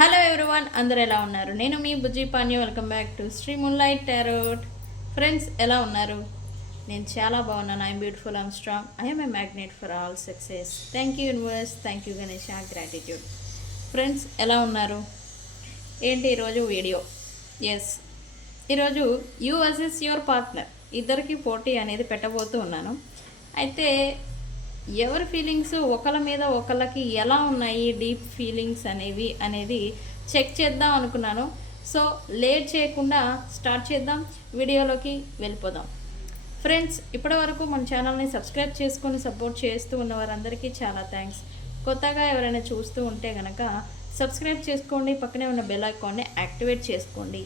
Hello everyone, అందరు ఎలా ఉన్నారు? నేను మీ Bujji Panya. Welcome back to Shri moonlight tarot. Friends, ఎలా ఉన్నారు? నేను చాలా బాగున్నాను. I'm beautiful, I'm strong, I'm a magnet for all success. Thank you universe, thank you Ganesha, gratitude. Friends, ఎలా ఉన్నారు? ఏంటి ఈరోజు వీడియో? ఎస్, ఈరోజు యూ వర్సెస్ యువర్ పార్ట్నర్, ఇద్దరికి పోటీ అనేది పెట్టబోతూ ఉన్నాను. అయితే ఎవరి ఫీలింగ్స్ ఒకళ్ళ మీద ఒకళ్ళకి ఎలా ఉన్నాయి, డీప్ ఫీలింగ్స్ అనేది చెక్ చేద్దాం అనుకున్నాను. సో లేట్ చేయకుండా స్టార్ట్ చేద్దాం, వీడియోలోకి వెళ్ళిపోదాం. ఫ్రెండ్స్, ఇప్పటివరకు మన ఛానల్ని సబ్స్క్రైబ్ చేసుకొని సపోర్ట్ చేస్తూ ఉన్న వారందరికీ చాలా థ్యాంక్స్. కొత్తగా ఎవరైనా చూస్తూ ఉంటే కనుక సబ్స్క్రైబ్ చేసుకోండి, పక్కనే ఉన్న బెల్ ఐకాన్ని యాక్టివేట్ చేసుకోండి.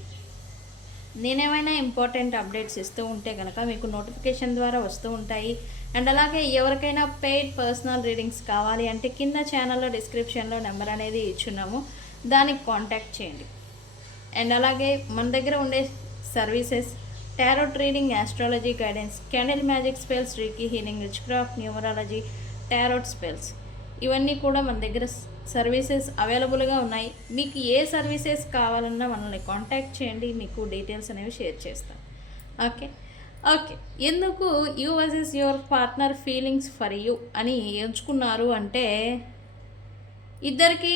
నేనేమైనా ఇంపార్టెంట్ అప్డేట్స్ ఇస్తూ ఉంటే కనుక మీకు నోటిఫికేషన్ ద్వారా వస్తూ ఉంటాయి. అండ్ అలాగే ఎవరికైనా పెయిడ్ పర్సనల్ రీడింగ్స్ కావాలి అంటే కింద ఛానల్లో డిస్క్రిప్షన్లో నెంబర్ అనేది ఇచ్చున్నాము, దానికి కాంటాక్ట్ చేయండి. అండ్ అలాగే మన దగ్గర ఉండే services tarot reading, astrology guidance, candle magic spells, reiki healing, which craft, numerology, tarot spells, ఇవన్నీ కూడా మన దగ్గర సర్వీసెస్ అవైలబుల్గా ఉన్నాయి. మీకు ఏ సర్వీసెస్ కావాలన్నా మనల్ని కాంటాక్ట్ చేయండి, మీకు డీటెయిల్స్ అనేవి షేర్ చేస్తాం. ఓకే ఓకే ఎందుకు you versus your partner feelings for you అని ఎంచుకున్నారు అంటే, ఇద్దరికి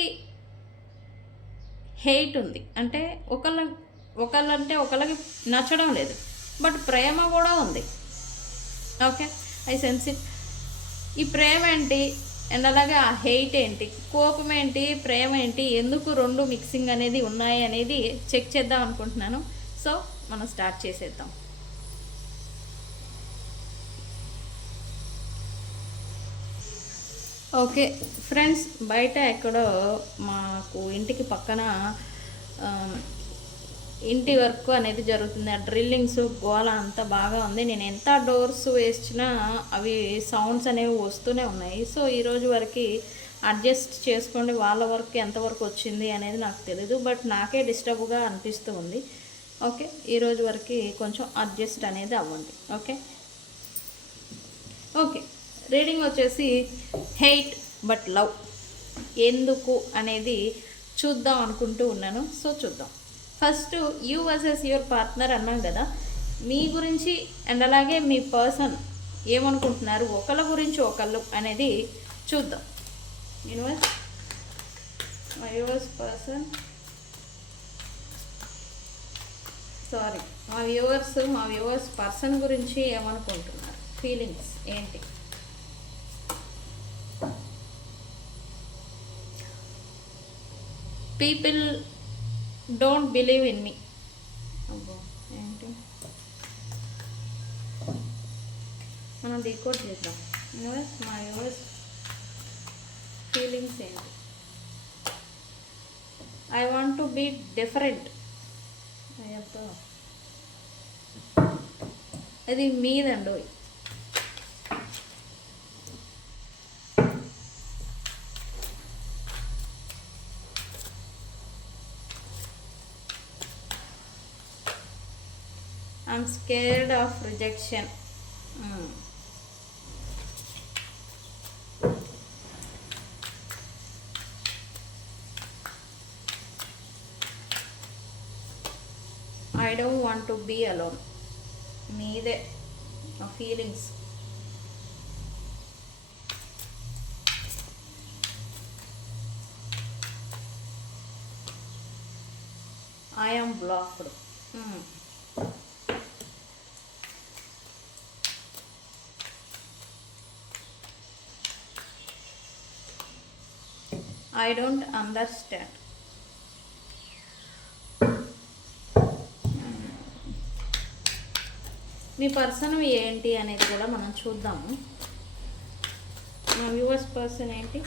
హెయిట్ ఉంది. అంటే ఒకళ్ళంటే ఒకళ్ళకి నచ్చడం లేదు, బట్ ప్రేమ కూడా ఉంది. Okay, I sense it. ఈ ప్రేమ ఏంటి అండ్ అలాగే ఆ హెయిట్ ఏంటి, కోపం ఏంటి, ప్రేమ ఏంటి, ఎందుకు రెండు మిక్సింగ్ అనేది ఉన్నాయి అనేది చెక్ చేద్దాం అనుకుంటున్నాను. సో మనం స్టార్ట్ చేసేద్దాం. ఓకే ఫ్రెండ్స్, బయట ఎక్కడో మాకు ఇంటికి పక్కన ఇంటి వర్క్ అనేది జరుగుతుంది. ఆ డ్రిల్లింగ్స్ గోల అంతా బాగా ఉంది. నేను ఎంత డోర్స్ వేసినా అవి సౌండ్స్ అనేవి వస్తూనే ఉన్నాయి. సో ఈరోజు వరకు అడ్జస్ట్ చేసుకోండి, వాళ్ళ వర్క్ ఎంతవరకు వచ్చింది అనేది నాకు తెలీదు, బట్ నాకే డిస్టర్బ్గా అనిపిస్తూ ఉంది. ఓకే, ఈరోజు వరకు కొంచెం అడ్జస్ట్ అనేది అవ్వండి. ఓకే ఓకే రీడింగ్ వచ్చేసి హెయిట్ బట్ లవ్ ఎందుకు అనేది చూద్దాం అనుకుంటూ ఉన్నాను. సో చూద్దాం. First you versus your partner అన్నాం కదా, మీ గురించి అండ్ అలాగే మీ పర్సన్ ఏమనుకుంటున్నారు ఒకళ్ళ గురించి ఒకళ్ళు అనేది చూద్దాం. Universe, my viewers person, sorry మా వ్యూవర్స్ పర్సన్ గురించి ఏమనుకుంటున్నారు, ఫీలింగ్స్ ఏంటి? People don't believe in me. ఏంటి మనం డీకోడ్ చేద్దాం. యూనివర్స్, మా యూనివర్స్ ఫీలింగ్స్ ఏంటి? I want to be different. Ayyappa, అది మీదండి. I'm scared of rejection. I don't want to be alone. Neither my feelings. I am blocked. I don't understand. Me person ఏంటి అనేది కూడా మనం చూద్దాము. మా వ్యూవర్స్ పర్సన్ ఏంటి?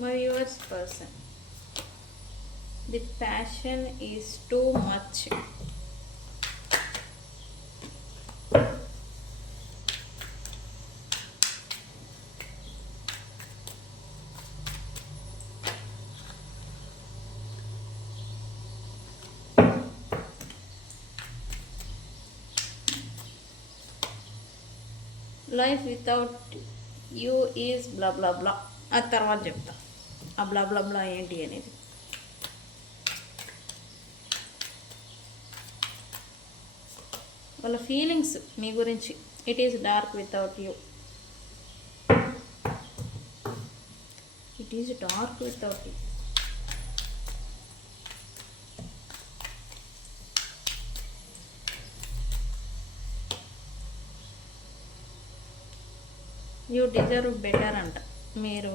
మా viewers person, the passion is too much. Life without you is blah blah blah, ఆ తర్వాత చెప్తా. ఆ బ్లా బ్లా బ్లా ఏంటి అనేది. వాళ్ళ ఫీలింగ్స్ మీ గురించి. It is dark without you. It is dark without you. You deserve better అంట. మీరు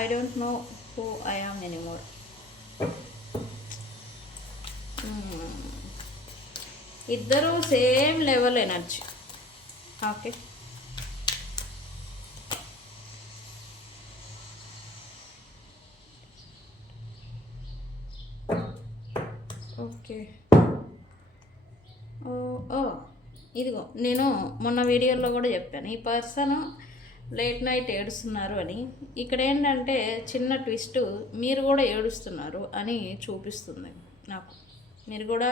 I don't know who I am anymore. ఇద్దరు same level energy. Okay, okay. ఓ ఇదిగో, నేను మొన్న వీడియోలో కూడా చెప్పాను ఈ పర్సన్ లేట్ నైట్ ఏడుస్తున్నారు అని. ఇక్కడ ఏంటంటే చిన్న ట్విస్ట్, మీరు కూడా ఏడుస్తున్నారు అని చూపిస్తుంది నాకు. మీరు కూడా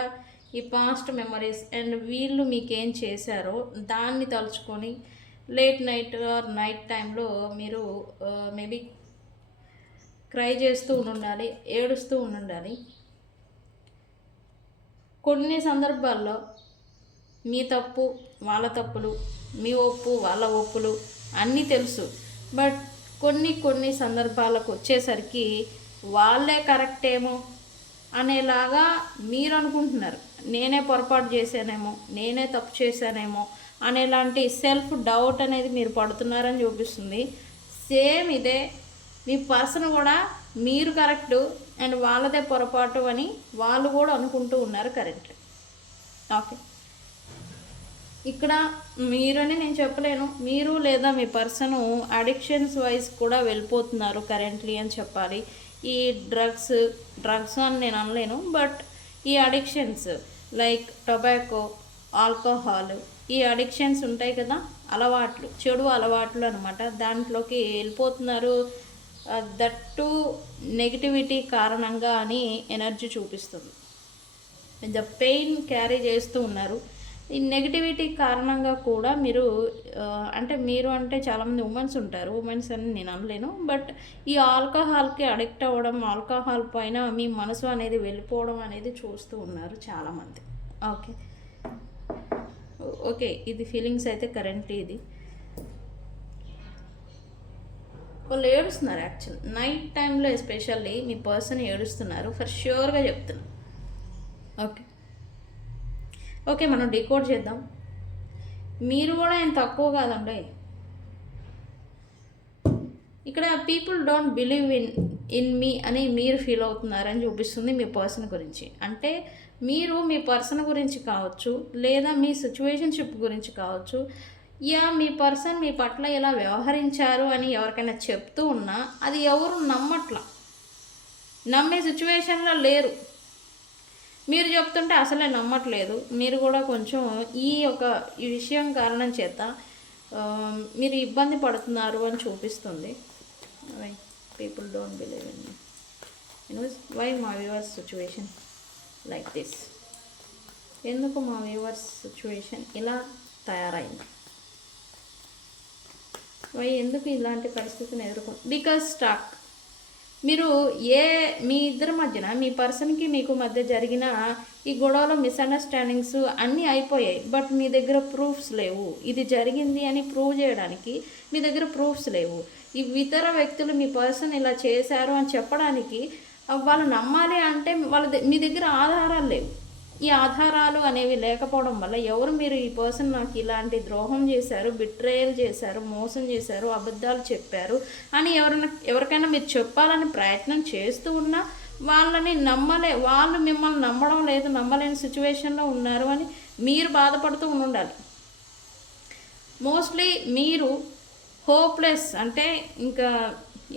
ఈ పాస్ట్ మెమరీస్ అండ్ వీళ్ళు మీకేం చేశారో దాన్ని తలుచుకొని లేట్ నైట్ ఆర్ నైట్ టైంలో మీరు మేబీ క్రై చేస్తూ ఉండాలి, ఏడుస్తూ ఉండాలి. కొన్ని సందర్భాల్లో మీ తప్పు వాళ్ళ తప్పులు, మీ ఒప్పు వాళ్ళ ఒప్పులు అన్నీ తెలుసు. బట్ కొన్ని సందర్భాలకు వచ్చేసరికి వాళ్ళే కరెక్ట్ ఏమో అనేలాగా మీరు అనుకుంటున్నారు. నేనే పొరపాటు చేశానేమో, నేనే తప్పు చేశానేమో అనేలాంటి సెల్ఫ్ డౌట్ అనేది మీరు పడుతున్నారని చూపిస్తుంది. సేమ్ ఇదే మీ పర్సన్ కూడా మీరు కరెక్టు అండ్ వాళ్ళదే పొరపాటు అని వాళ్ళు కూడా అనుకుంటూ ఉన్నారు కరెక్ట్లీ. ఓకే, ఇక్కడ మీరని నేను చెప్పలేను. మీరు లేదా మీ పర్సను అడిక్షన్స్ వైజ్ కూడా వెళ్ళిపోతున్నారు కరెంట్లీ అని చెప్పాలి. ఈ డ్రగ్స్ అని నేను అనలేను, బట్ ఈ అడిక్షన్స్ లైక్ టొబాకో, ఆల్కహాల్, ఈ అడిక్షన్స్ ఉంటాయి కదా, అలవాట్లు, చెడు అలవాట్లు అనమాట, దాంట్లోకి వెళ్ళిపోతున్నారు. దట్టు నెగిటివిటీ కారణంగా అని ఎనర్జీ చూపిస్తుంది. ద పెయిన్ క్యారీ చేస్తూ ఉన్నారు. ఈ నెగిటివిటీ కారణంగా కూడా మీరు అంటే చాలామంది ఉమెన్స్ ఉంటారు, ఉమెన్స్ అని నేను అనలేను, బట్ ఈ ఆల్కహాల్కి అడిక్ట్ అవ్వడం, ఆల్కహాల్ పైన మీ మనసు అనేది వెళ్ళిపోవడం అనేది చూస్తూ ఉన్నారు చాలామంది. ఓకే, ఓకే, ఇది ఫీలింగ్స్ అయితే కరెంట్లీ ఇది. వాళ్ళు ఏడుస్తున్నారు యాక్చువల్ నైట్ టైంలో, ఎస్పెషల్లీ మీ పర్సన్ ఏడుస్తున్నారు ఫర్ ష్యూర్గా చెప్తున్నా. ఓకే, ఓకే, మనం డీకోడ్ చేద్దాం. మీరు కూడా ఏం తక్కువ కాదండి. ఇక్కడ పీపుల్ డోంట్ బిలీవ్ ఇన్ మీ అని మీరు ఫీల్ అవుతున్నారని చూపిస్తుంది మీ పర్సన్ గురించి. అంటే మీరు మీ పర్సన్ గురించి కావచ్చు, లేదా మీ సిచ్యువేషన్షిప్ గురించి కావచ్చు, మీ పర్సన్ మీ పట్ల ఎలా వ్యవహరించారు అని ఎవరికైనా చెప్తూ ఉన్నా అది ఎవరు నమ్మే సిచ్యువేషన్లో లేరు. మీరు చెప్తుంటే అసలే నమ్మట్లేదు. మీరు కూడా కొంచెం ఈ విషయం కారణం చేత మీరు ఇబ్బంది పడుతున్నారు అని చూపిస్తుంది. Why people don't believe in me, why మా వ్యూవర్స్ సిచ్యువేషన్ లైక్ దిస్. ఎందుకు మా వ్యూవర్స్ సిచ్యువేషన్ ఇలా తయారైంది? ఎందుకు ఇలాంటి పరిస్థితిని బికాజ్ స్టాక్ మీరు మీ ఇద్దరి మధ్యన, మీ పర్సన్కి మీకు మధ్య జరిగిన ఈ గొడవలో మిస్అండర్స్టాండింగ్స్ అన్నీ అయిపోయాయి. బట్ మీ దగ్గర ప్రూఫ్స్ లేవు. ఇది జరిగింది అని ప్రూవ్ చేయడానికి మీ దగ్గర ప్రూఫ్స్ లేవు. ఈ ఇతర వ్యక్తులు మీ పర్సన్ ఇలా చేశారు అని చెప్పడానికి వాళ్ళు నమ్మాలి అంటే మీ దగ్గర ఆధారాలు లేవు. ఈ ఆధారాలు అనేవి లేకపోవడం వల్ల మీరు ఈ పర్సన్ నాకు ఇలాంటి ద్రోహం చేశారు, బిట్రేయల్ చేశారు, మోసం చేశారు, అబద్ధాలు చెప్పారు అని ఎవరికైనా మీరు చెప్పాలని ప్రయత్నం చేస్తూ ఉన్నా వాళ్ళు మిమ్మల్ని నమ్మడం లేదు, నమ్మలేని సిచ్యువేషన్లో ఉన్నారు అని మీరు బాధపడుతూ ఉండాలి. మోస్ట్లీ మీరు హోప్లెస్, అంటే ఇంకా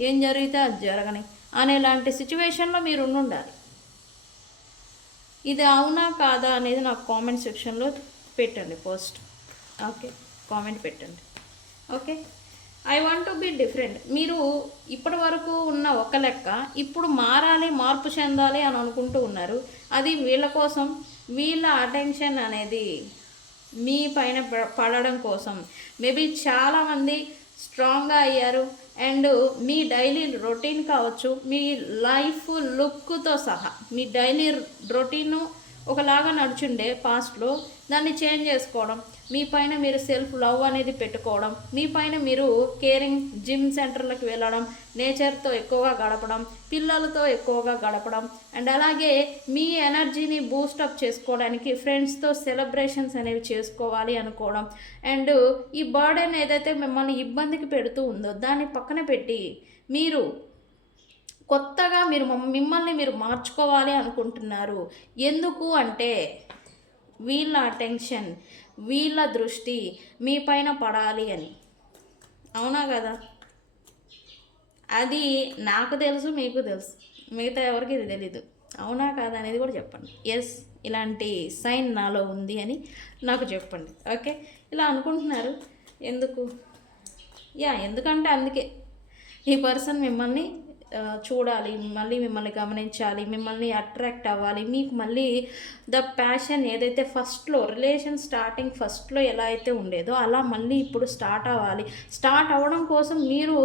ఏం జరిగితే అది జరగని అనేలాంటి సిచ్యువేషన్లో మీరు ఉండాలి. ఇది అవునా కాదా అనేది నాకు కామెంట్ సెక్షన్లో పెట్టండి ఫస్ట్. ఓకే, కామెంట్ పెట్టండి. Okay, I want to be different. మీరు ఇప్పటి వరకు ఉన్న ఒక లెక్క ఇప్పుడు మారాలి, మార్పు చెందాలి అని అనుకుంటూ ఉన్నారు. అది వీళ్ళ కోసం, వీళ్ళ అటెన్షన్ అనేది మీ పైన పడడం కోసం. మేబీ చాలామంది స్ట్రాంగ్గా అయ్యారు. అండ్ మీ డైలీ రొటీన్ కావచ్చు, మీ లైఫ్ లుక్తో సహా మీ డైలీ రొటీను ఒకలాగా నడుచుండే పాస్ట్లో దాన్ని చేంజ్ చేసుకోవడం, మీ పైన మీరు సెల్ఫ్ లవ్ అనేది పెట్టుకోవడం, మీ పైన మీరు కేరింగ్, జిమ్ సెంటర్లకు వెళ్ళడం, నేచర్తో ఎక్కువగా గడపడం, పిల్లలతో ఎక్కువగా గడపడం, అండ్ అలాగే మీ ఎనర్జీని బూస్టప్ చేసుకోవడానికి ఫ్రెండ్స్తో సెలబ్రేషన్స్ అనేవి చేసుకోవాలి అనుకోవడం, అండ్ ఈ బర్డెన్ ఏదైతే మిమ్మల్ని ఇబ్బందికి పెడుతూ ఉందో దాన్ని పక్కన పెట్టి మీరు కొత్తగా మిమ్మల్ని మీరు మార్చుకోవాలి అనుకుంటున్నారు. ఎందుకు అంటే వీళ్ళ అటెన్షన్, వీళ్ళ దృష్టి మీ పైన పడాలి అని. అవునా కదా? అది నాకు తెలుసు, మీకు తెలుసు, మిగతా ఎవరికి ఇది తెలీదు. అవునా కాదా అనేది కూడా చెప్పండి. ఎస్, ఇలాంటి సైన్ నాలో ఉంది అని నాకు చెప్పండి. ఓకే, ఇలా అనుకుంటున్నారు ఎందుకు? ఎందుకంటే అందుకే ఈ పర్సన్ మిమ్మల్ని చూడాలి, మళ్ళీ మిమ్మల్ని గమనించాలి, మిమ్మల్ని అట్రాక్ట్ అవ్వాలి. మీకు మళ్ళీ ద ప్యాషన్ ఏదైతే ఫస్ట్లో రిలేషన్ ఫస్ట్లో ఎలా అయితే ఉండేదో అలా మళ్ళీ ఇప్పుడు స్టార్ట్ అవ్వాలి. స్టార్ట్ అవ్వడం కోసం మీరు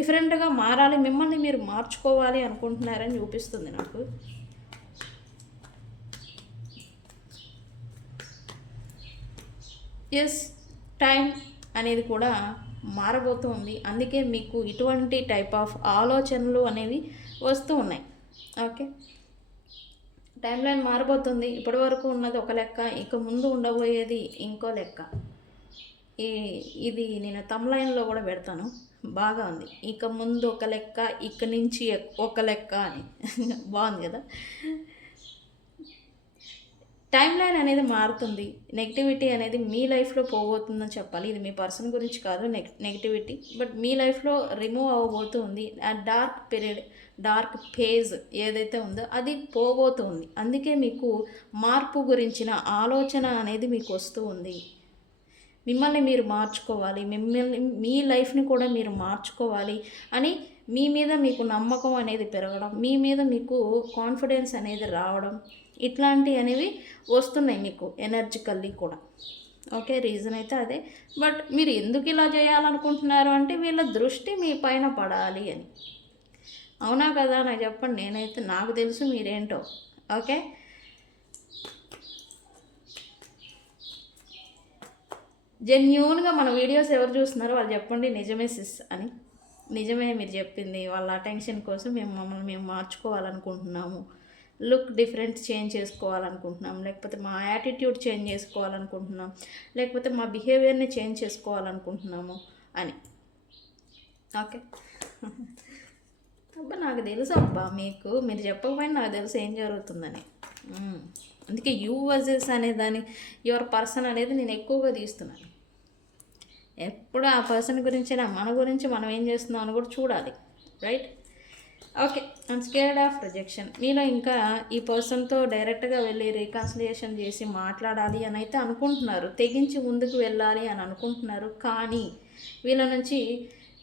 డిఫరెంట్గా మారాలి, మిమ్మల్ని మీరు మార్చుకోవాలి అనుకుంటున్నారని చూపిస్తుంది నాకు. ఎస్, టైం అనేది కూడా మారబోతుంది. అందుకే మీకు ఇటువంటి టైప్ ఆఫ్ ఆలోచనలు అనేవి వస్తూ ఉన్నాయి. ఓకే, టైం లైన్ మారబోతుంది. ఇప్పటి వరకు ఉన్నది ఒక లెక్క, ఇక ముందు ఉండబోయేది ఇంకో లెక్క. ఇది నేను తమ్లైన్లో కూడా పెడతాను, బాగా ఉంది. ఇక ముందు ఒక లెక్క, ఇక నుంచి ఒక లెక్క అని. బాగుంది కదా? టైం లైన్ అనేది మారుతుంది. నెగిటివిటీ అనేది మీ లైఫ్లో పోబోతుందని చెప్పాలి. ఇది మీ పర్సన్ గురించి కాదు నెగిటివిటీ, బట్ మీ లైఫ్లో రిమూవ్ అవ్వబోతుంది. ఆ డార్క్ పీరియడ్, డార్క్ ఫేజ్ ఏదైతే ఉందో అది పోబోతుంది. అందుకే మీకు మార్పు గురించిన ఆలోచన అనేది మీకు వస్తూ ఉంది. మిమ్మల్ని మీరు మార్చుకోవాలి, మీ లైఫ్ని కూడా మీరు మార్చుకోవాలి అని మీ మీద మీకు నమ్మకం అనేది పెరగడం, మీ మీద మీకు కాన్ఫిడెన్స్ అనేది రావడం, ఇట్లాంటివి అనేవి వస్తున్నాయి మీకు ఎనర్జికల్లీ కూడా. ఓకే, రీజన్ అయితే అదే. బట్ మీరు ఎందుకు ఇలా చేయాలనుకుంటున్నారు అంటే వీళ్ళ దృష్టి మీ పైన పడాలి అని. అవునా కదా? నాకు చెప్పండి. నేనైతే నాకు తెలుసు మీరేంటో. ఓకే, జెన్యూన్గా మన వీడియోస్ ఎవరు చూస్తున్నారో వాళ్ళు చెప్పండి నిజమే సిస్ అని. నిజమే మీరు చెప్పింది. వాళ్ళ అటెన్షన్ కోసం మమ్మల్ని మార్చుకోవాలనుకుంటున్నాము, లుక్ డిఫరెంట్ చేంజ్ చేసుకోవాలనుకుంటున్నాం, లేకపోతే మా యాటిట్యూడ్ చేంజ్ చేసుకోవాలనుకుంటున్నాం, లేకపోతే మా బిహేవియర్ని చేంజ్ చేసుకోవాలనుకుంటున్నాము అని. ఓకే, అబ్బా నాకు తెలుసు అబ్బా, మీరు చెప్పకపోయినా నాకు తెలుసు ఏం జరుగుతుందని. అందుకే యూ వర్సెస్ అనే దాని యువర్ పర్సన్ అనేది నేను ఎక్కువగా తీస్తున్నాను. ఎప్పుడు ఆ పర్సన్ గురించి మన గురించి మనం ఏం చేస్తున్నాం అని కూడా చూడాలి, right? Okay, I'm scared of rejection. మీలో ఇంకా ఈ పర్సన్తో డైరెక్ట్గా వెళ్ళి రీకన్సిలియేషన్ చేసి మాట్లాడాలి అని అయితే అనుకుంటున్నారు, తెగించి ముందుకు వెళ్ళాలి అని అనుకుంటున్నారు. కానీ వీళ్ళ నుంచి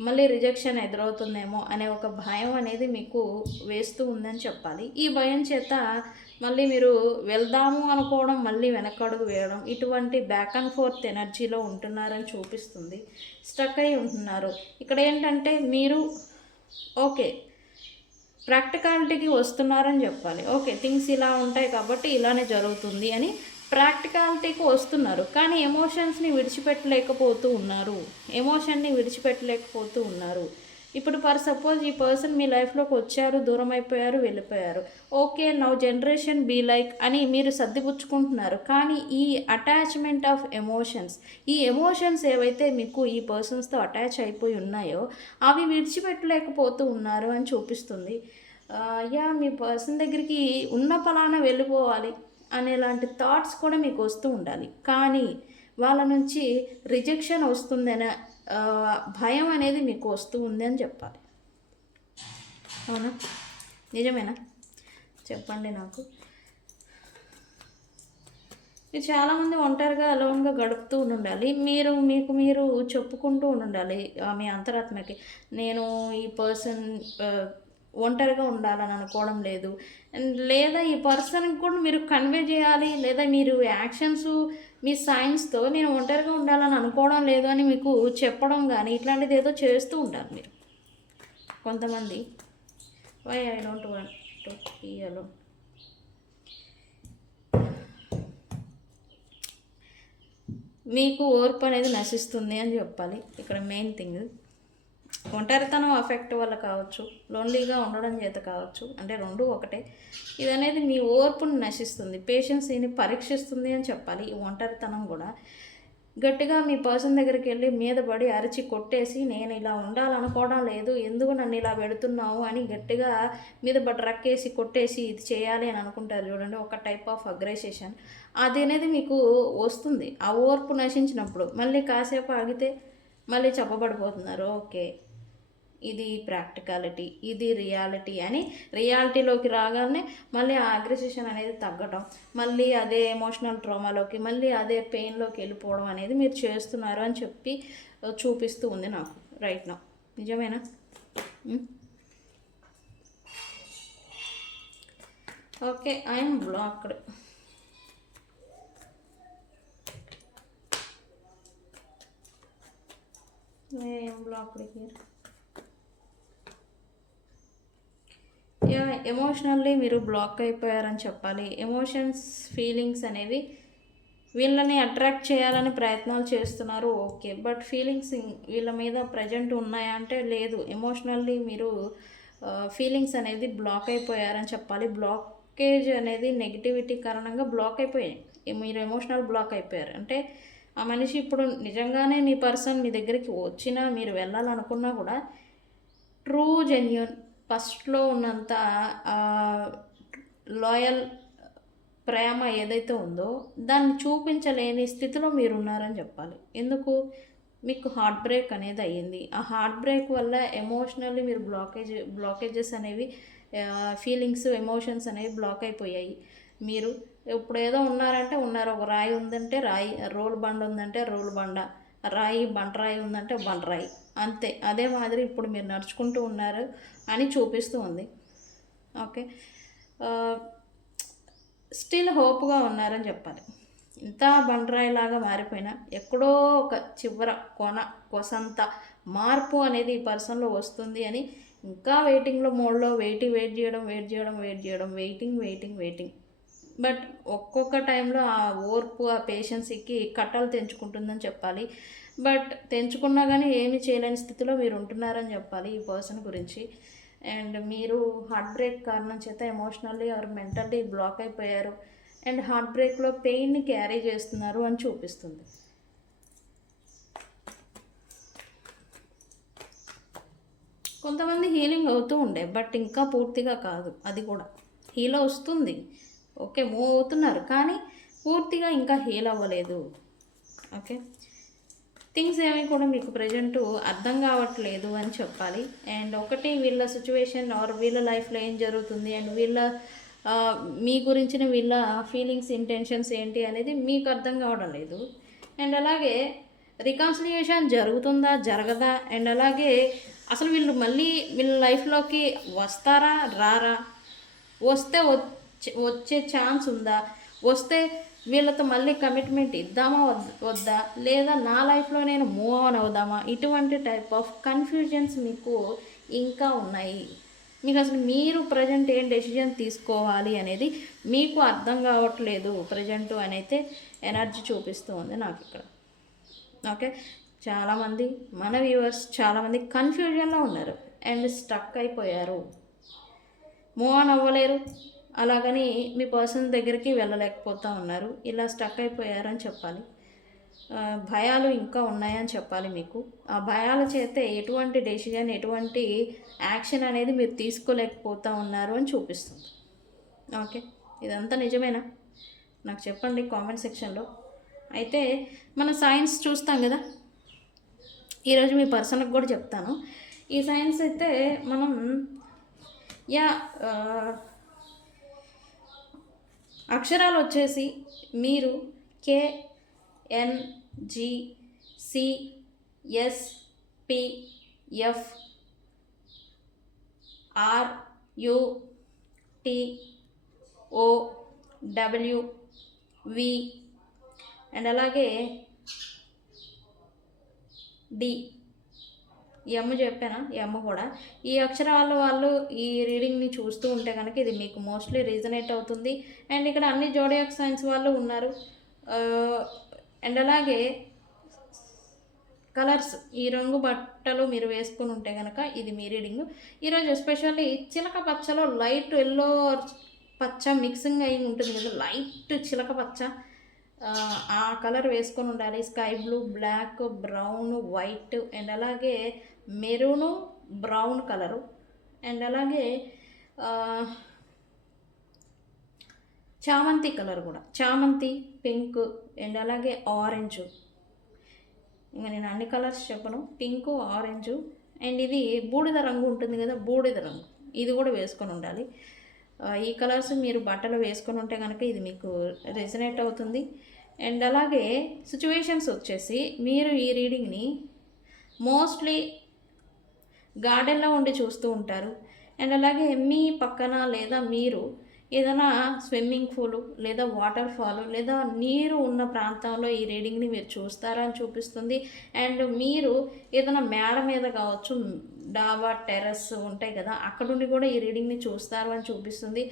మళ్ళీ రిజెక్షన్ ఎదురవుతుందేమో అనే ఒక భయం అనేది మీకు వేస్తూ ఉందని చెప్పాలి. ఈ భయం చేత మళ్ళీ మీరు వెళ్దాము అనుకోవడం, మళ్ళీ వెనకడుగు వేయడం, ఇటువంటి బ్యాక్ అండ్ ఫోర్త్ ఎనర్జీలో ఉంటున్నారని చూపిస్తుంది. స్ట్రక్ అయి ఉంటున్నారు. ఇక్కడ ఏంటంటే మీరు ఓకే ప్రాక్టికాలిటీకి వస్తున్నారని చెప్పాలి. ఓకే, థింగ్స్ ఇలా ఉంటాయి కాబట్టి ఇలానే జరుగుతుంది అని ప్రాక్టికాలిటీకి వస్తున్నారు. కానీ ఎమోషన్స్ని విడిచిపెట్టలేకపోతూ ఉన్నారు. ఇప్పుడు సపోజ్ ఈ పర్సన్ మీ లైఫ్లోకి వచ్చారు, దూరం అయిపోయారు, వెళ్ళిపోయారు. Okay, now generation be like అని మీరు సర్దిపుచ్చుకుంటున్నారు. కానీ ఈ అటాచ్మెంట్ ఆఫ్ ఈ ఎమోషన్స్ ఏవైతే మీకు ఈ పర్సన్స్తో అటాచ్ అయిపోయి ఉన్నాయో అవి విడిచిపెట్టలేకపోతూ ఉన్నారు అని చూపిస్తుంది. మీ పర్సన్ దగ్గరికి ఉన్న పలానా వెళ్ళిపోవాలి అనేలాంటి థాట్స్ కూడా మీకు వస్తూ ఉండాలి. కానీ వాళ్ళ నుంచి రిజెక్షన్ వస్తుందనే భయం అనేది మీకు వస్తూ ఉంది అని చెప్పాలి. అవునా? నిజమేనా? చెప్పండి నాకు. మీరు చాలామంది ఒంటరిగా అలోన్గా గడుపుతూ ఉండాలి. మీరు చెప్పుకుంటూ ఉండాలి మీ అంతరాత్మకి, నేను ఈ పర్సన్ ఒంటరిగా ఉండాలని అనుకోవడం లేదు. అండ్ లేదా ఈ పర్సన్కి కూడా మీరు కన్వే చేయాలి, లేదా మీరు యాక్షన్స్ మీ సైన్స్తో నేను ఒంటరిగా ఉండాలని అనుకోవడం లేదు అని మీకు చెప్పడం కానీ ఇట్లాంటిది ఏదో చేస్తూ ఉంటారు మీరు కొంతమంది. Why I don't want to be alone. మీకు ఓర్పు అనేది నశిస్తుంది అని చెప్పాలి ఇక్కడ మెయిన్ థింగ్. ఒంటరితనం అఫెక్ట్ వల్ల కావచ్చు, లోన్లీగా ఉండడం చేత కావచ్చు, అంటే రెండు ఒకటే. ఇది అనేది మీ ఓర్పుని నశిస్తుంది, పేషెన్సీని పరీక్షిస్తుంది అని చెప్పాలి. ఈ ఒంటరితనం కూడా గట్టిగా మీ పర్సన్ దగ్గరికి వెళ్ళి మీద పడి అరిచి కొట్టేసి నేను ఇలా ఉండాలనుకోవడం లేదు, ఎందుకు నన్ను ఇలా పెడుతున్నావు అని గట్టిగా మీద పడి రక్కేసి కొట్టేసి ఇది చేయాలి అని అనుకుంటారు చూడండి, ఒక టైప్ ఆఫ్ అగ్రెసేషన్. అది అనేది మీకు వస్తుంది. ఆ ఓర్పు నశించినప్పుడు మళ్ళీ కాసేపు ఆగితే మళ్ళీ చెప్పబడిపోతున్నారు. ఓకే, ఇది ప్రాక్టికాలిటీ, ఇది రియాలిటీ అని రియాలిటీలోకి రాగానే మళ్ళీ ఆ అగ్రెసేషన్ అనేది తగ్గడం, మళ్ళీ అదే ఎమోషనల్ ట్రామాలోకి, మళ్ళీ అదే పెయిన్లోకి వెళ్ళిపోవడం అనేది మీరు చేస్తున్నారు అని చెప్పి చూపిస్తూ ఉంది నాకు రైట్ నౌ. నిజమేనా? Okay, I'm blocked. I'm blocked here. Emotionally మీరు బ్లాక్ అయిపోయారని చెప్పాలి. ఎమోషన్స్, ఫీలింగ్స్ అనేవి వీళ్ళని అట్రాక్ట్ చేయాలని ప్రయత్నాలు చేస్తున్నారు, ఓకే. బట్ ఫీలింగ్స్ వీళ్ళ మీద ప్రజెంట్ ఉన్నాయా అంటే లేదు. ఎమోషనల్లీ మీరు ఫీలింగ్స్ అనేది బ్లాక్ అయిపోయారని చెప్పాలి. బ్లాకేజ్ అనేది నెగిటివిటీ కారణంగా బ్లాక్ అయిపోయాయి. మీరు ఎమోషనల్ బ్లాక్ అయిపోయారు అంటే ఆ మనిషి ఇప్పుడు నిజంగానే మీ పర్సన్ మీ దగ్గరికి వచ్చినా మీరు వెళ్ళాలనుకున్నా కూడా ట్రూ జెన్యూన్ ఫస్ట్లో ఉన్నంత లాయల్ ప్రేమ ఏదైతే ఉందో దాన్ని చూపించలేని స్థితిలో మీరు ఉన్నారని చెప్పాలి. ఎందుకు? మీకు హార్ట్ బ్రేక్ అనేది అయ్యింది. ఆ హార్ట్ బ్రేక్ వల్ల ఎమోషనల్లీ మీరు బ్లాకేజెస్ అనేవి, ఫీలింగ్స్, ఎమోషన్స్ అనేవి బ్లాక్ అయిపోయాయి. మీరు ఇప్పుడు ఏదో ఉన్నారంటే ఉన్నారు, ఒక రాయి ఉందంటే రాయి, రోల్ బండ ఉందంటే రోల్ బండ, రాయి బండరాయి ఉందంటే బండరాయి, అంతే. అదే మాదిరి ఇప్పుడు మీరు నడుచుకుంటూ ఉన్నారు అని చూపిస్తూ ఉంది. ఓకే, స్టిల్ హోప్గా ఉన్నారని చెప్పాలి. ఇంత బండరాయిలాగా మారిపోయినా ఎక్కడో ఒక చివర కొసంత మార్పు అనేది ఈ పర్సన్లో వస్తుంది అని ఇంకా వెయిటింగ్లో మోడ్లో వెయిట్ చేయడం, వెయిటింగ్. బట్ ఒక్కొక్క టైంలో ఆ ఓర్పు, ఆ పేషెన్సీకి కట్టలు తెంచుకుంటుందని చెప్పాలి. బట్ తెంచుకున్నా కానీ ఏమీ చేయలేని స్థితిలో మీరు ఉంటున్నారని చెప్పాలి ఈ పర్సన్ గురించి. అండ్ మీరు హార్ట్ బ్రేక్ కారణం చేత ఎమోషనల్లీ ఆర్ మెంటల్లీ బ్లాక్ అయిపోయారు అండ్ హార్ట్ బ్రేక్లో పెయిన్ని క్యారీ చేస్తున్నారు అని చూపిస్తుంది. కొంతమంది హీలింగ్ అవుతూ ఉండే, బట్ ఇంకా పూర్తిగా కాదు. అది కూడా హీల్ వస్తుంది, ఓకే, మూవ్ అవుతున్నారు, కానీ పూర్తిగా ఇంకా హీల్ అవ్వలేదు. ఓకే, థింగ్స్ ఏమీ కూడా మీకు ప్రజెంటు అర్థం కావట్లేదు అని చెప్పాలి. అండ్ ఒకటి వీళ్ళ సిచ్యువేషన్ ఆర్ వీళ్ళ లైఫ్లో ఏం జరుగుతుంది అండ్ వీళ్ళ మీ గురించిన వీళ్ళ ఫీలింగ్స్, ఇంటెన్షన్స్ ఏంటి అనేది మీకు అర్థం కావడం లేదు. అండ్ అలాగే రికన్సిలియేషన్ జరుగుతుందా జరగదా, అండ్ అలాగే అసలు వీళ్ళు మళ్ళీ వీళ్ళ లైఫ్లోకి వస్తారా రారా, వస్తే వచ్చే ఛాన్స్ ఉందా, వస్తే వీళ్ళతో మళ్ళీ కమిట్మెంట్ ఇద్దామా వద్దా, లేదా నా లైఫ్లో నేను మూవ్ ఆన్ అవుదామా, ఇటువంటి టైప్ ఆఫ్ కన్ఫ్యూజన్స్ మీకు ఇంకా ఉన్నాయి. మీకు అసలు మీరు ప్రజెంట్ ఏం డెసిజన్ తీసుకోవాలి అనేది మీకు అర్థం కావట్లేదు ప్రజెంటు అని అయితే ఎనర్జీ చూపిస్తూ ఉంది నాకు ఇక్కడ. ఓకే, చాలామంది మన వ్యూవర్స్ చాలామంది కన్ఫ్యూజన్లో ఉన్నారు అండ్ స్టక్ అయిపోయారు, మూవ్ ఆన్ అవ్వలేరు, అలాగని మీ పర్సన్ దగ్గరికి వెళ్ళలేకపోతూ ఉన్నారు. ఇలా స్టక్ అయిపోయారని చెప్పాలి. భయాలు ఇంకా ఉన్నాయని చెప్పాలి మీకు. ఆ భయాల చేతే ఎటువంటి డెసిజన్, ఎటువంటి యాక్షన్ అనేది మీరు తీసుకోలేకపోతూ ఉన్నారు అని చూపిస్తుంది. ఓకే, ఇదంతా నిజమేనా? నాకు చెప్పండి కామెంట్ సెక్షన్లో. అయితే మన సైన్స్ చూస్తాం కదా, ఈరోజు మీ పర్సన్కి కూడా చెప్తాను. ఈ సైన్స్ అయితే మనం అక్షరాలు వచ్చేసి మీరు KNGCSPF RUTOWV అండ్ అలాగే డి, ఎమ్ చెప్పానా, ఎమ్ కూడా. ఈ అక్షరాల వాళ్ళు ఈ రీడింగ్ని చూస్తూ ఉంటే కనుక ఇది మీకు మోస్ట్లీ రీజనేట్ అవుతుంది. అండ్ ఇక్కడ అన్ని జోడియాక్ సైన్స్ వాళ్ళు ఉన్నారు. అండ్ అలాగే కలర్స్, ఈ రంగు బట్టలు మీరు వేసుకుని ఉంటే కనుక ఇది మీ రీడింగ్. ఈరోజు ఎస్పెషల్లీ చిలక పచ్చలో లైట్ ఎల్లో పచ్చ మిక్సింగ్ అయి ఉంటుంది కదా, లైట్ చిలక పచ్చ, ఆ కలర్ వేసుకొని ఉండాలి. Sky blue, black, brown, white and అలాగే మెరూను, బ్రౌన్ కలరు అండ్ అలాగే చామంతి కలర్ కూడా, చామంతి, పింక్ అండ్ అలాగే ఆరెంజ్. ఇంకా నేను అన్ని కలర్స్ చెప్పను, పింకు, ఆరెంజు అండ్ ఇది బూడిద రంగు ఉంటుంది కదా, బూడిద రంగు, ఇది కూడా వేసుకొని ఉండాలి. ఈ కలర్స్ మీరు బట్టలు వేసుకొని ఉంటే కనుక ఇది మీకు రెజనేట్ అవుతుంది. అండ్ అలాగే సిచ్యువేషన్స్ వచ్చేసి మీరు ఈ రీడింగ్ని మోస్ట్లీ గార్డెన్లో ఉండి చూస్తూ ఉంటారు. అండ్ అలాగే మీ పక్కన లేదా మీరు ఏదైనా స్విమ్మింగ్ పూలు లేదా వాటర్ ఫాల్ లేదా నీరు ఉన్న ప్రాంతంలో ఈ రీడింగ్ని మీరు చూస్తారని చూపిస్తుంది. అండ్ మీరు ఏదైనా మేడ మీద కావచ్చు, డాబా, టెర్రస్ ఉంటాయి కదా, అక్కడ నుండి కూడా ఈ రీడింగ్ని చూస్తారు అని చూపిస్తుంది.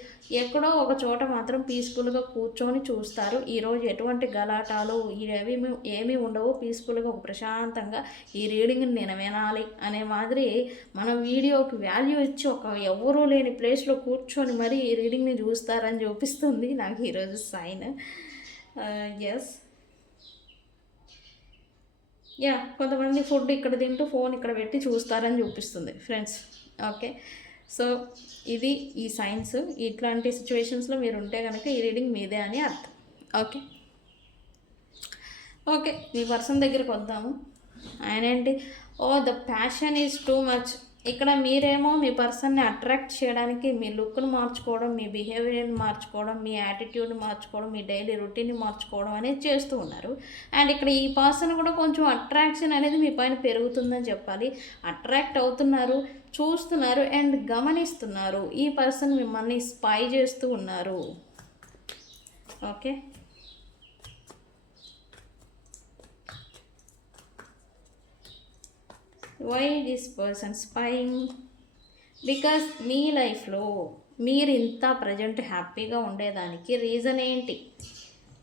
ఎక్కడో ఒక చోట మాత్రం పీస్ఫుల్గా కూర్చొని చూస్తారు. ఈరోజు ఎటువంటి గలాటాలు ఏమీ ఉండవు, పీస్ఫుల్గా ఒక ప్రశాంతంగా ఈ రీడింగ్ని నేను వినాలి అనే మాదిరి మన వీడియోకి వాల్యూ ఇచ్చి ఒక ఎవరూ లేని ప్లేస్లో కూర్చొని మరి ఈ రీడింగ్ని చూస్తారని చూపిస్తుంది నాకు ఈరోజు సైన్. ఎస్, యా, కొంతమంది ఫుడ్ ఇక్కడ తింటూ ఫోన్ ఇక్కడ పెట్టి చూస్తారని చూపిస్తుంది ఫ్రెండ్స్. ఓకే, సో ఇది ఈ సైన్స్. ఇట్లాంటి సిచ్యువేషన్స్లో మీరు ఉంటే కనుక ఈ రీడింగ్ మీదే అని అర్థం. ఓకే ఓకే, మీ పర్సన్ దగ్గరికి వద్దాము. ఆయన ఏంటి, the passion is too much. ఇక్కడ మీరేమో మీ పర్సన్ని అట్రాక్ట్ చేయడానికి మీ లుక్ను మార్చుకోవడం, మీ బిహేవియర్ని మార్చుకోవడం, మీ యాటిట్యూడ్ని మార్చుకోవడం, మీ డైలీ రొటీన్ని మార్చుకోవడం అనేది చేస్తూ ఉన్నారు. అండ్ ఇక్కడ ఈ పర్సన్ కూడా కొంచెం అట్రాక్షన్ అనేది మీ పైన పెరుగుతుందని చెప్పాలి. అట్రాక్ట్ అవుతున్నారు, చూస్తున్నారు అండ్ గమనిస్తున్నారు. ఈ పర్సన్ మిమ్మల్ని స్పై చేస్తూ ఉన్నారు. Okay, why this person spying? Because మీ లైఫ్లో మీరు ఇంత ప్రజెంట్ హ్యాపీగా ఉండేదానికి రీజన్ ఏంటి?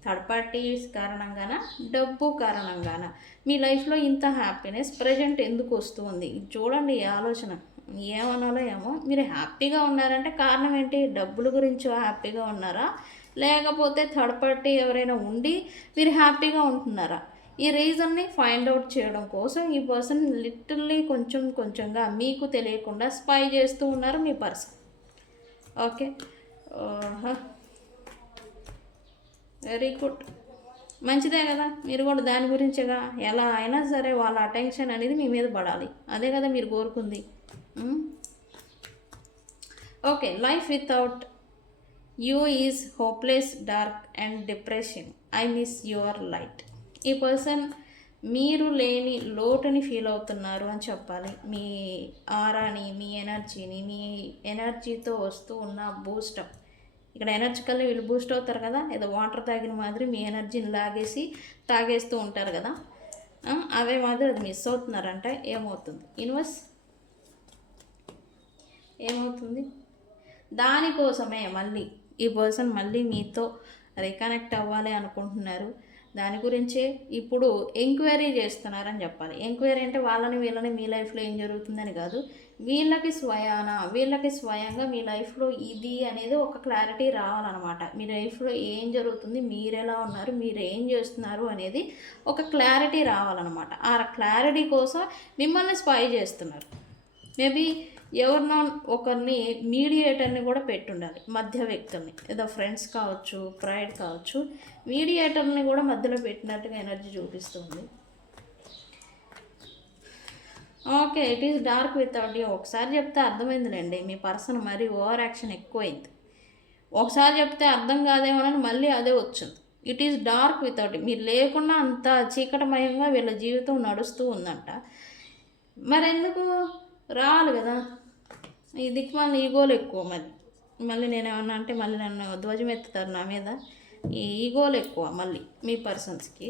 థర్డ్ పార్టీస్ కారణంగాన, డబ్బు కారణంగాన మీ లైఫ్లో ఇంత హ్యాపీనెస్ ప్రజెంట్ ఎందుకు వస్తుంది? చూడండి ఈ ఆలోచన, ఏమనాలో ఏమో. మీరు హ్యాపీగా ఉన్నారంటే కారణం ఏంటి? డబ్బుల గురించి హ్యాపీగా ఉన్నారా, లేకపోతే థర్డ్ పార్టీ ఎవరైనా ఉండి మీరు హ్యాపీగా ఉంటున్నారా? ఈ రీజన్ని ఫైండ్ అవుట్ చేయడం కోసం ఈ పర్సన్ లిటరల్లీ కొంచెం కొంచెంగా మీకు తెలియకుండా స్పై చేస్తూ ఉన్నారు మీ పర్సన్. ఓకే, వెరీ గుడ్, మంచిదే కదా. మీరు కూడా దాని గురించేగా, ఎలా అయినా సరే వాళ్ళ అటెన్షన్ అనేది మీ మీద పడాలి, అదే కదా మీరు కోరుకుంది. Okay, life without you is hopeless, dark and depression. I miss your light. ఈ పర్సన్ మీరు లేని లోటుని ఫీల్ అవుతున్నారు అని చెప్పాలి. మీ ఆరాని, మీ ఎనర్జీని, మీ ఎనర్జీతో వస్తూ ఉన్న బూస్టప్. ఇక్కడ ఎనర్జికల్ని వీళ్ళు బూస్ట్ అవుతారు కదా, ఏదో వాటర్ తాగిన మాదిరి మీ ఎనర్జీని లాగేసి తాగేస్తూ ఉంటారు కదా, అదే మాదిరి అది మిస్ అవుతున్నారంటే ఏమవుతుంది? యూనివర్స్ ఏమవుతుంది? దానికోసమే మళ్ళీ ఈ పర్సన్ మళ్ళీ మీతో రీకనెక్ట్ అవ్వాలి అనుకుంటున్నారు. దాని గురించే ఇప్పుడు ఎంక్వైరీ చేస్తున్నారని చెప్పాలి. ఎంక్వైరీ అంటే వాళ్ళని వీళ్ళని మీ లైఫ్లో ఏం జరుగుతుందని కాదు, వీళ్ళకి స్వయంగా మీ లైఫ్లో ఇది అనేది ఒక క్లారిటీ రావాలన్నమాట. మీ లైఫ్లో ఏం జరుగుతుంది, మీరు ఎలా ఉన్నారు, మీరు ఏం చేస్తున్నారు అనేది ఒక క్లారిటీ రావాలన్నమాట. ఆ క్లారిటీ కోసం మిమ్మల్ని స్పై చేస్తున్నారు. మేబీ ఎవరినో ఒకరిని మీడియేటర్ని కూడా పెట్టుండాలి, మధ్య వ్యక్తుల్ని, ఏదో ఫ్రెండ్స్ కావచ్చు, ప్రైడ్ కావచ్చు, మీడియేటర్ని కూడా మధ్యలో పెట్టినట్టుగా ఎనర్జీ చూపిస్తుంది. Okay, it is dark without you. ఒకసారి చెప్తే అర్థమైందిలేండి, మీ పర్సన్ మరీ ఓవర్ యాక్షన్ ఎక్కువైంది. ఒకసారి చెప్తే అర్థం కాదేమోనని మళ్ళీ అదే వచ్చింది. It is dark without you. మీరు లేకుండా అంత చీకటమయంగా వీళ్ళ జీవితం నడుస్తూ ఉందంట. మరెందుకు రావాలి కదా, ఈ దిక్కుమాల ఈగోలు ఎక్కువ మళ్ళీ నేను ఏమన్నా అంటే మళ్ళీ నన్ను ధ్వజం ఎత్తుతారు నా మీద. ఈ ఈగోలు ఎక్కువ మళ్ళీ మీ పర్సన్స్కి.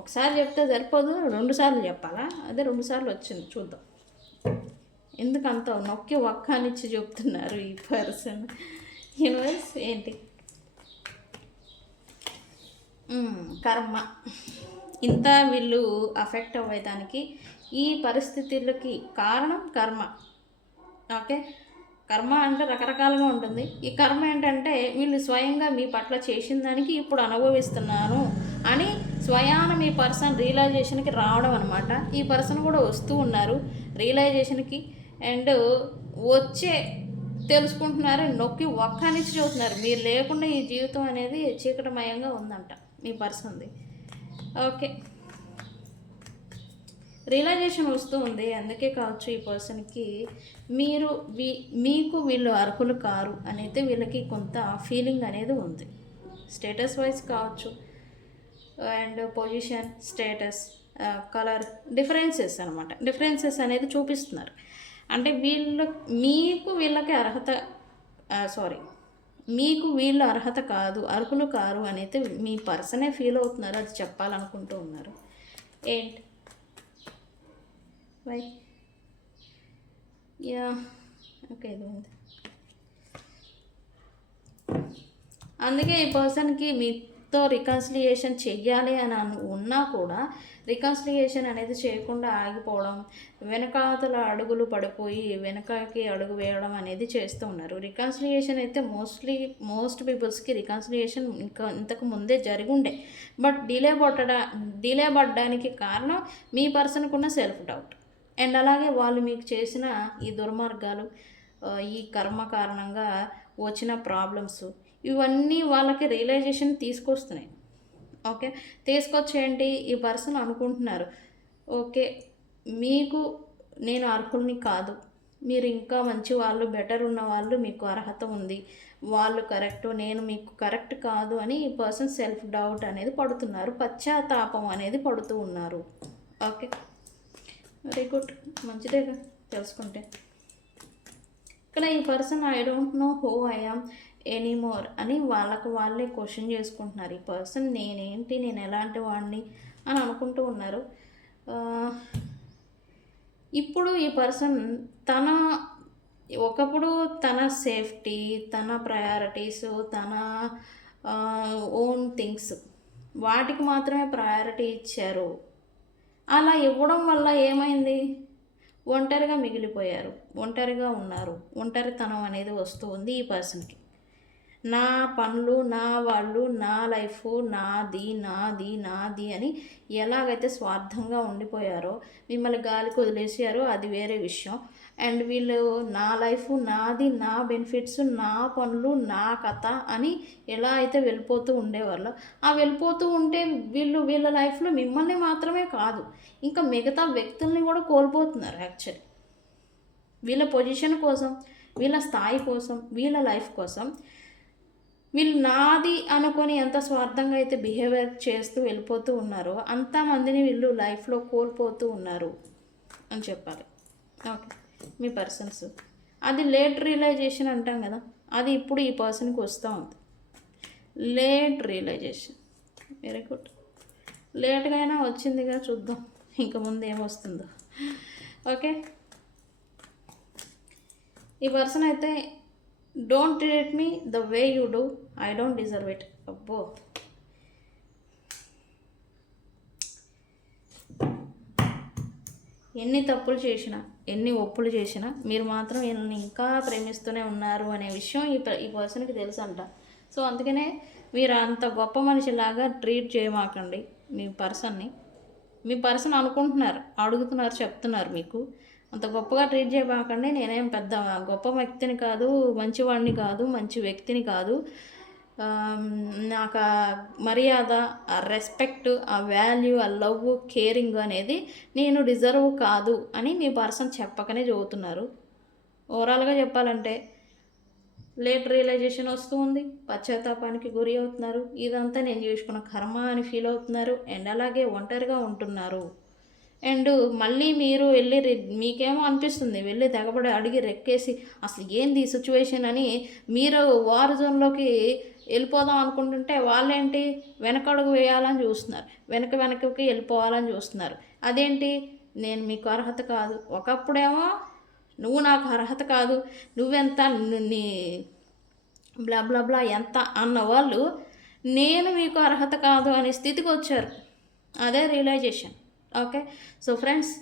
ఒకసారి చెప్తే సరిపోదు, 2 సార్లు చెప్పాలా? అదే 2 సార్లు వచ్చింది, చూద్దాం ఎందుకంత నొక్కి ఒక్కనిచ్చి చెప్తున్నారు ఈ పర్సన్. యూనివర్స్ ఏంటి? కర్మ. ఇంత వీళ్ళు అఫెక్ట్ అవ్వేదానికి ఈ పరిస్థితులకి కారణం కర్మ. ఓకే, కర్మ అంటే రకరకాలుగా ఉంటుంది. ఈ కర్మ ఏంటంటే వీళ్ళు స్వయంగా మీ పట్ల చేసిన దానికి ఇప్పుడు అనుభవిస్తున్నాను అని స్వయాన మీ పర్సన్ రియలైజేషన్కి రావడం అనమాట. ఈ పర్సన్ కూడా వస్తూ ఉన్నారు రియలైజేషన్కి, అండ్ వచ్చే తెలుసుకుంటున్నారు, నొక్కి ఒక్కనిచ్చి చూస్తున్నారు. మీరు లేకుండా ఈ జీవితం అనేది చీకటమయంగా ఉందంట మీ పర్సన్ది. ఓకే, రియలైజేషన్ వస్తూ ఉంది. అందుకే కావచ్చు ఈ పర్సన్కి మీకు వీళ్ళు అర్హులు కారు అనేది వీళ్ళకి కొంత ఫీలింగ్ అనేది ఉంది. స్టేటస్ వైజ్ కావచ్చు, and position, status, colour differences అనమాట. డిఫరెన్సెస్ అనేది చూపిస్తున్నారు. అంటే వీళ్ళకి అర్హత, మీకు వీళ్ళు అర్హత కాదు, అర్హులు కారు అనేది మీ పర్సనే ఫీల్ అవుతున్నారు. అది చెప్పాలనుకుంటూ ఉన్నారు. ఏంటి వై? యా, ఓకే, ఇది ఉంది. అందుకే ఈ పర్సన్కి మీతో రికన్సిలియేషన్ చెయ్యాలి అని ఉన్నా కూడా రికన్సిలియేషన్ అనేది చేయకుండా ఆగిపోవడం, వెనకాతల అడుగులు పడిపోయి వెనకకి అడుగు వేయడం అనేది చేస్తూ ఉన్నారు. రికన్సిలియేషన్ అయితే మోస్ట్ పీపుల్స్కి రికన్సిలియేషన్ ఇంతకు ముందే జరిగుండే, బట్ డిలే పడడానికి కారణం మీ పర్సన్కి ఉన్న సెల్ఫ్ డౌట్, అండ్ అలాగే వాళ్ళు మీకు చేసిన ఈ దుర్మార్గాలు, ఈ కర్మ కారణంగా వచ్చిన ప్రాబ్లమ్స్, ఇవన్నీ వాళ్ళకి రియలైజేషన్ తీసుకొస్తున్నాయి. ఓకే, తీసుకొచ్చేయండి. ఈ పర్సన్ అనుకుంటున్నారు, ఓకే మీకు నేను అర్హుల్ని కాదు, మీరు ఇంకా మంచి వాళ్ళు, బెటర్ ఉన్న వాళ్ళు, మీకు అర్హత ఉంది, వాళ్ళు కరెక్ట్, నేను మీకు కరెక్ట్ కాదు అని ఈ పర్సన్ సెల్ఫ్ డౌట్ అనేది పడుతున్నారు, పశ్చాత్తాపం అనేది పడుతూ ఉన్నారు. ఓకే, వెరీ గుడ్, మంచిదేగా తెలుసుకుంటే. ఇక్కడ ఈ person I don't know who I am anymore అని వాళ్ళే క్వశ్చన్ చేసుకుంటున్నారు. ఈ పర్సన్ నేనేంటి, నేను ఎలాంటి వాడిని అని అనుకుంటూ ఉన్నారు. ఇప్పుడు ఈ పర్సన్ ఒకప్పుడు తన సేఫ్టీ, తన ప్రయారిటీస్, తన ఓన్ థింగ్స్, వాటికి మాత్రమే ప్రయారిటీ ఇచ్చారు. అలా ఇవ్వడం వల్ల ఏమైంది? ఒంటరిగా మిగిలిపోయారు, ఒంటరిగా ఉన్నారు, ఒంటరితనం అనేది వస్తూ ఉంది ఈ పర్సన్కి. నా పనులు, నా వాళ్ళు, నా లైఫ్, నాది నాది నాది అని ఎలాగైతే స్వార్థంగా ఉండిపోయారో, మిమ్మల్ని గాలికి వదిలేసారో అది వేరే విషయం. అండ్ వీళ్ళు నా లైఫ్ నాది, నా బెనిఫిట్స్, నా పనులు, నా కథ అని ఎలా అయితే వెళ్ళిపోతూ ఉండేవాళ్ళో, ఆ వెళ్ళిపోతూ ఉంటే వీళ్ళ లైఫ్లో మిమ్మల్ని మాత్రమే కాదు, ఇంకా మిగతా వ్యక్తుల్ని కూడా కోల్పోతున్నారు. యాక్చువల్లీ వీళ్ళ పొజిషన్ కోసం, వీళ్ళ స్థాయి కోసం, వీళ్ళ లైఫ్ కోసం వీళ్ళు నాది అనుకొని ఎంత స్వార్థంగా అయితే బిహేవియర్ చేస్తూ వెళ్ళిపోతూ ఉన్నారో అంతమందిని వీళ్ళు లైఫ్లో కోల్పోతూ ఉన్నారు అని చెప్పాలి. ఓకే, మీ పర్సన్స్ అది లేట్ రియలైజేషన్ అంటాం కదా, అది ఇప్పుడు ఈ పర్సన్కి వస్తూ ఉంది. Late realisation, very good. లేట్గా అయినా వచ్చిందిగా, చూద్దాం ఇంక ముందు ఏమొస్తుందో. ఓకే, ఈ పర్సన్ అయితే don't treat me the way you do, I don't deserve it. అబ్బో, ఎన్ని తప్పులు చేసినా, ఎన్ని ఒప్పులు చేసినా మీరు మాత్రం వీళ్ళని ఇంకా ప్రేమిస్తూనే ఉన్నారు అనే విషయం ఈ పర్సన్కి తెలుసు అంట. సో అందుకనే మీరు అంత గొప్ప మనిషిలాగా ట్రీట్ చేయమాకండి మీ పర్సన్ని. మీ పర్సన్ అనుకుంటున్నారు, అడుగుతున్నారు, చెప్తున్నారు మీకు అంత గొప్పగా ట్రీట్ చేయబాకండి. నేనేం పెద్ద గొప్ప వ్యక్తిని కాదు, మంచివాడిని కాదు, మంచి వ్యక్తిని కాదు, నాకు ఆ మర్యాద, ఆ రెస్పెక్ట్, ఆ వాల్యూ, ఆ లవ్, కేరింగ్ అనేది నేను డిజర్వ్ కాదు అని మీ పర్సన్ చెప్పకనే చదువుతున్నారు. ఓవరాల్గా చెప్పాలంటే లేట్ రియలైజేషన్ వస్తూ ఉంది, పశ్చాత్తాపానికి గురి అవుతున్నారు, ఇదంతా నేను చేసుకున్న కర్మ అని ఫీల్ అవుతున్నారు, అండ్ అలాగే ఒంటరిగా ఉంటున్నారు. అండ్ మళ్ళీ మీరు వెళ్ళి మీకేమో అనిపిస్తుంది వెళ్ళి తెగబడి అడిగి రెక్కేసి అసలు ఏంది ఈ సిచ్యువేషన్ అని మీరు వార్ జోన్లోకి వెళ్ళిపోదాం అనుకుంటుంటే వాళ్ళేంటి వెనకడుగు వేయాలని చూస్తున్నారు, వెనకకి వెళ్ళిపోవాలని చూస్తున్నారు. అదేంటి, నేను మీకు అర్హత కాదు, ఒకప్పుడేమో నువ్వు నాకు అర్హత కాదు, నువ్వెంత, నీ బ్లా బ్లా బ్లా ఎంత అన్న వాళ్ళు నేను మీకు అర్హత కాదు అనే స్థితికి వచ్చారు. అదే రియలైజేషన్. ఓకే, సో ఫ్రెండ్స్,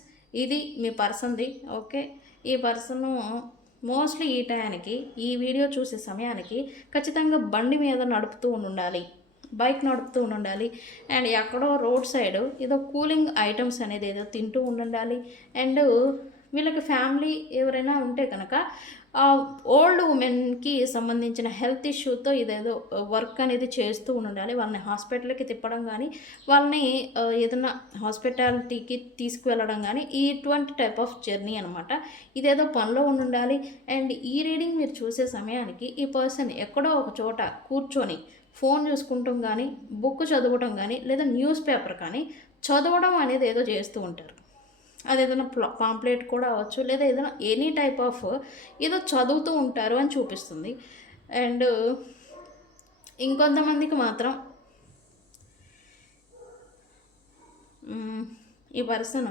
ఇది మీ పర్సన్ది. ఓకే, ఈ పర్సను మోస్ట్లీ ఈ టయానికి, ఈ వీడియో చూసే సమయానికి ఖచ్చితంగా బండి మీద నడుపుతూ ఉండాలి, బైక్ నడుపుతూ ఉండాలి, అండ్ ఎక్కడో రోడ్ సైడ్ ఏదో కూలింగ్ ఐటమ్స్ అనేది ఏదో తింటూ ఉండాలి. అండ్ వీళ్ళకి ఫ్యామిలీ ఎవరైనా ఉంటే కనుక ఓల్డ్ ఉమెన్కి సంబంధించిన హెల్త్ ఇష్యూతో ఇదేదో వర్క్ అనేది చేస్తూ ఉండాలి. వాళ్ళని హాస్పిటల్కి తిప్పడం కానీ, వాళ్ళని ఏదైనా హాస్పిటాలిటీకి తీసుకువెళ్ళడం కానీ, ఇటువంటి టైప్ ఆఫ్ జర్నీ అనమాట. ఇదేదో పనిలో ఉండాలి. అండ్ ఈ రీడింగ్ మీరు చూసే సమయానికి ఈ పర్సన్ ఎక్కడో ఒక చోట కూర్చొని ఫోన్ చూసుకుంటాం కానీ, బుక్ చదవడం కానీ, లేదా న్యూస్ పేపర్ కానీ చదవడం అనేది ఏదో చేస్తూ ఉంటారు. అది ఏదైనా పాంప్లెట్ కూడా అవ్వచ్చు, లేదా ఏదైనా ఎనీ టైప్ ఆఫ్ ఏదో చదువుతూ ఉంటారు అని చూపిస్తుంది. అండ్ ఇంకొంతమందికి మాత్రం ఈ పర్సన్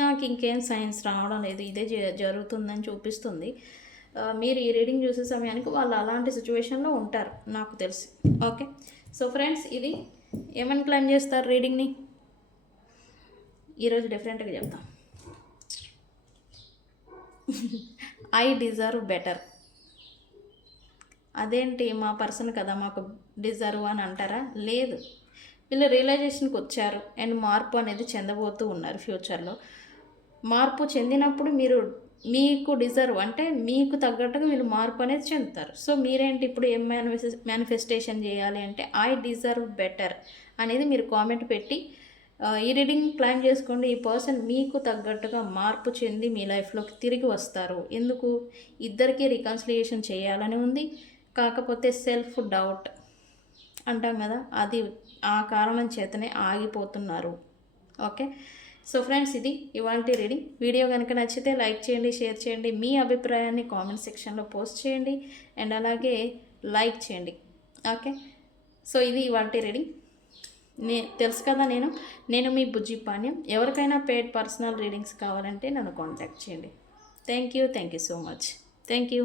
నాకు ఇంకేం సైన్స్ రావడం లేదు, ఇదే జరుగుతుందని చూపిస్తుంది. మీరు ఈ రీడింగ్ చూసే సమయానికి వాళ్ళు అలాంటి సిచ్యువేషన్లో ఉంటారు నాకు తెలిసి. ఓకే, సో ఫ్రెండ్స్, ఇది ఏమని క్లైమ్ చేస్తారు రీడింగ్ని ఈరోజు డిఫరెంట్గా చెప్తాం. I deserve better. అదేంటి, మా పర్సన్ కదా మాకు డిజర్వ్ అని అంటారా? లేదు, వీళ్ళు రియలైజేషన్కి వచ్చారు అండ్ మార్పు అనేది చెందబోతూ ఉన్నారు. ఫ్యూచర్లో మార్పు చెందినప్పుడు మీకు డిజర్వ్ అంటే మీకు తగ్గట్టుగా వీళ్ళు మార్పు అనేది చెందుతారు. సో మీరేంటి ఇప్పుడు ఏం మేనిఫెస్టేషన్ చేయాలి అంటే ఐ డిజర్వ్ బెటర్ అనేది మీరు కామెంట్ పెట్టి ఈ రీడింగ్ క్లైమ్ చేసుకోండి. ఈ పర్సన్ మీకు తగ్గట్టుగా మార్పు చెంది మీ లైఫ్లోకి తిరిగి వస్తారు. ఎందుకు, ఇద్దరికీ రికన్సిలియేషన్ చేయాలని ఉంది, కాకపోతే సెల్ఫ్ డౌట్ అంటాం కదా, అది ఆ కారణం చేతనే ఆగిపోతున్నారు. ఓకే, సో ఫ్రెండ్స్, ఇది ఇవాళ రీడింగ్. వీడియో కనుక నచ్చితే లైక్ చేయండి, షేర్ చేయండి, మీ అభిప్రాయాన్ని కామెంట్ సెక్షన్లో పోస్ట్ చేయండి, అండ్ అలాగే లైక్ చేయండి. ఓకే, సో ఇది ఇవాళ రీడింగ్. తెలుసు కదా, నేను మీ బుజ్జి పాణ్యం. ఎవరికైనా పెయిడ్ పర్సనల్ రీడింగ్స్ కావాలంటే నన్ను కాంటాక్ట్ చేయండి. Thank you so much. Thank you.